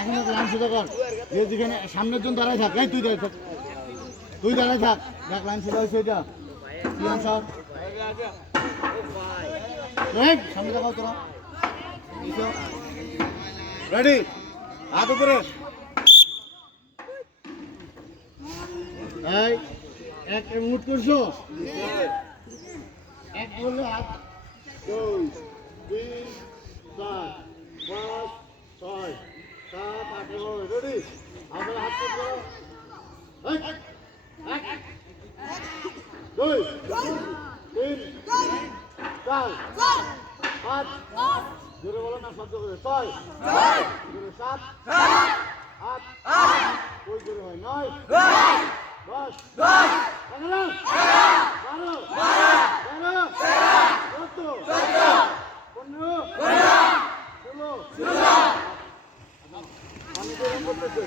এখন লাইন সোজা কর, যেখানে সামনের জন দাঁড়ায় থাক, তুই দাঁড়ায় থাক, তুই দাঁড়ায় থাক, দেখ লাইন সোজা হয়েছে এটা সব সামনে দেখাও তোরা রেডি, হাত উপরে, এক মুট করছো, এক বললে হাত 2 3 4 5 6 7 8 9 রেডি, আবার হাত করছো, 1 2 3 4 5 জোরে বলো না, শব্দ করে 6 জোরে 7 8 ওই জোরে হয় 9 10 11 12 13 14 15 16 আমি তো করতেছি।